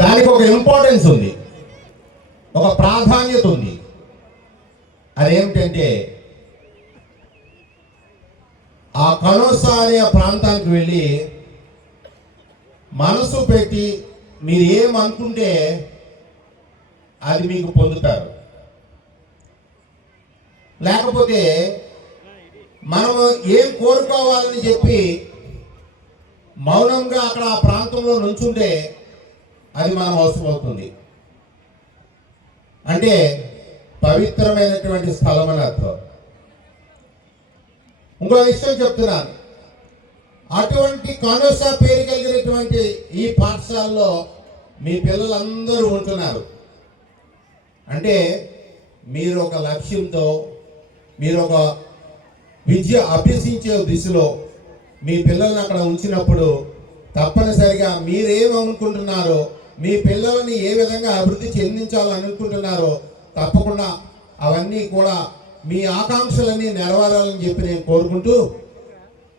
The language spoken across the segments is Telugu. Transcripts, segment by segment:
దానికి ఒక ఇంపార్టెన్స్ ఉంది, ఒక ప్రాధాన్యత ఉంది. అదేమిటంటే ఆ కనోస అనే ప్రాంతానికి వెళ్ళి మనసు పెట్టి మీరు ఏమనుకుంటే అది మీకు పొందుతారు. లేకపోతే మనం ఏం కోరుకోవాలని చెప్పి మౌనంగా అక్కడ ఆ ప్రాంతంలో నుంచుంటే అది మనం అవసరమవుతుంది. అంటే పవిత్రమైనటువంటి స్థలం అని అర్థం. ఇంకో విషయం చెప్తున్నాను, అటువంటి కనోస పేరు కలిగినటువంటి ఈ పాఠశాలలో మీ పిల్లలందరూ ఉంటున్నారు. అంటే మీరు ఒక లక్ష్యంతో, మీరు ఒక విద్య అభ్యసించే దిశలో మీ పిల్లల్ని అక్కడ ఉంచినప్పుడు తప్పనిసరిగా మీరేమనుకుంటున్నారో, మీ పిల్లల్ని ఏ విధంగా అభివృద్ధి చెందించాలనుకుంటున్నారో తప్పకుండా అవన్నీ కూడా మీ ఆకాంక్షలన్నీ నెరవేరాలని చెప్పి నేను కోరుకుంటూ,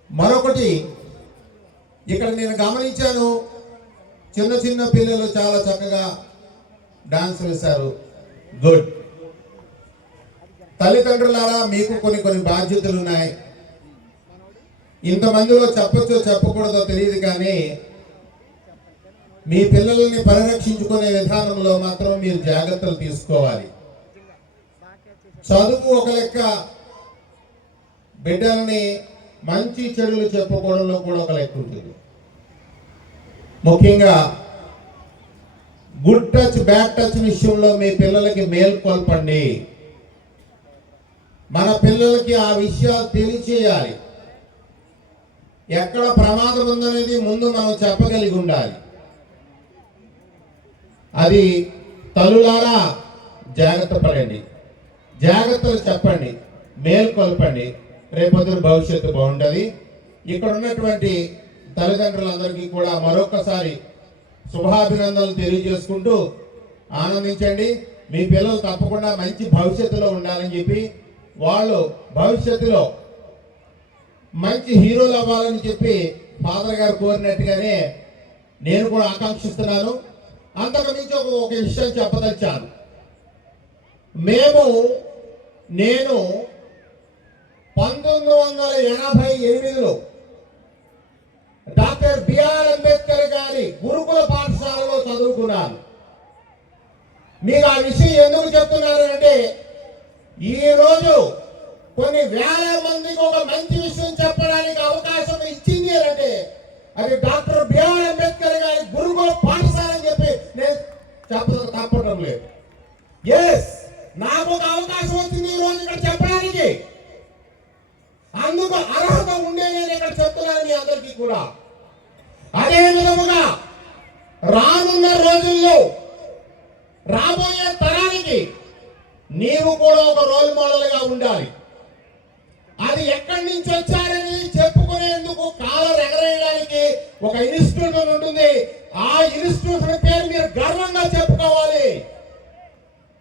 మరొకటి ఇక్కడ నేను గమనించాను, చిన్న చిన్న పిల్లలు చాలా చక్కగా డాన్స్ వేశారు. గుడ్. తల్లిదండ్రులారా, మీకు కొన్ని బాధ్యతలు ఉన్నాయి. ఇంతమందిలో చెప్పచ్చో చెప్పకూడదో తెలియదు, కానీ మీ పిల్లల్ని పరిరక్షించుకునే విధానంలో మాత్రం మీరు జాగ్రత్తలు తీసుకోవాలి. చదువు ఒక లెక్క, బిడ్డల్ని మంచి చెడులు చెప్పుకోవడంలో కూడా ఒక లెక్క ఉంటుంది. ముఖ్యంగా గుడ్ టచ్ బ్యాడ్ టచ్ విషయంలో మీ పిల్లలకి మేల్కొల్పండి. మన పిల్లలకి ఆ విషయాలు తెలియచేయాలి. ఎక్కడ ప్రమాదం ఉందనేది ముందు మనం చెప్పగలిగి ఉండాలి. అది తల్లులారా జాగ్రత్త పడండి, జాగ్రత్తలు చెప్పండి, మేల్కొల్పండి. రేపొద్దున భవిష్యత్తు బాగుంటుంది. ఇక్కడ ఉన్నటువంటి తల్లిదండ్రులందరికీ కూడా మరొకసారి శుభాభినందనలు తెలియజేసుకుంటూ ఆనందించండి. మీ పిల్లలు తప్పకుండా మంచి భవిష్యత్తులో ఉండాలని చెప్పి, వాళ్ళు భవిష్యత్తులో మంచి హీరోలు అవ్వాలని చెప్పి ఫాదర్ గారు కోరినట్టుగానే నేను కూడా ఆకాంక్షిస్తున్నాను. అంతకు మించి ఒక విషయం చెప్పదలిచాను. నేను 1988లో డాక్టర్ బిఆర్ అంబేద్కర్ గారి గురుకుల పాఠశాలలో చదువుకున్నాను. మీకు ఆ విషయం ఎందుకు చెప్తున్నాను అంటే, ఈరోజు కొన్ని వేల మందికి ఒక మంచి విషయం చెప్పడానికి అవకాశం ఇచ్చింది అంటే అది డాక్టర్ బిఆర్ అంబేద్కర్ గారి గురుకుల పాఠశాల అని చెప్పి నేను తప్పడం లేదు. ఎస్, నాకు ఒక అవకాశం వచ్చింది ఈ రోజు ఇక్కడ చెప్పడానికి. అందుకు అర్హత ఉండే నేను ఇక్కడ చెప్తున్నాను మీ అందరికీ కూడా. అదే విధముగా రానున్న రోజుల్లో రాబోయే తరానికి నీవు కూడా ఒక రోల్ మోడల్గా ఉండాలి. అది ఎక్కడి నుంచి వచ్చారని చెప్పుకునేందుకు కాలర్ ఎగరేయడానికి ఒక ఇన్స్టిట్యూషన్ ఉంటుంది. ఆ ఇన్స్టిట్యూషన్ పేరు మీరు గర్వంగా చెప్పుకోవాలి.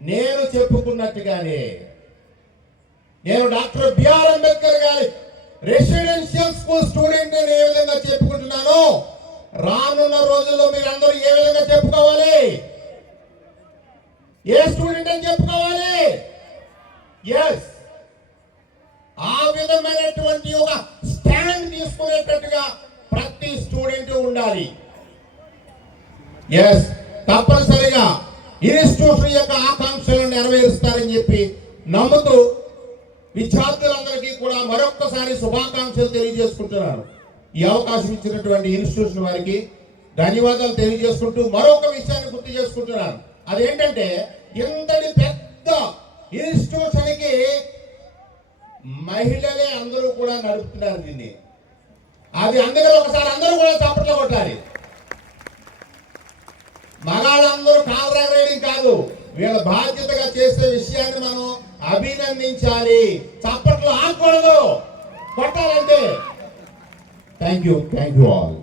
నేను చెప్పుకున్నట్టుగానే నేను డాక్టర్ బిఆర్ అంబేద్కర్ గారి రెసిడెన్షియల్ స్కూల్ స్టూడెంట్ అని ఏ విధంగా చెప్పుకుంటున్నానో, రానున్న రోజుల్లో మీరు అందరూ ఏ విధంగా చెప్పుకోవాలి? ఏ స్టూడెంట్ అని చెప్పుకోవాలి? ఎస్, ఆ విధమైనటువంటి ఒక స్టాండ్ తీసుకునేటట్టుగా ప్రతి స్టూడెంట్ ఉండాలి. ఎస్, తప్పనిసరిగా ఇన్స్టిట్యూషన్ యొక్క ఆకాంక్షలను నెరవేరుస్తారని చెప్పి నమ్ముతూ విద్యార్థులందరికీ కూడా మరొక్కసారి శుభాకాంక్షలు తెలియజేసుకుంటున్నాను. ఈ అవకాశం ఇచ్చినటువంటి ఇన్స్టిట్యూషన్ వారికి ధన్యవాదాలు తెలియజేసుకుంటూ మరొక విషయాన్ని గుర్తు చేసుకుంటున్నాను. అదేంటంటే, ఇంతటి పెద్ద ఇన్స్టిట్యూషన్కి మహిళలే అందరూ కూడా నడుపుతున్నారు దీన్ని. అది అందుకని ఒకసారి అందరూ కూడా చప్పట్లు కొట్టాలి. మగాళ్ళందరూ కాలరేయడం కాదు, వీళ్ళ బాధ్యతగా చేసే విషయాన్ని మనం అభినందించాలి. చప్పట్లు ఆగకూడదు, కొట్టాలంటే. Thank you all.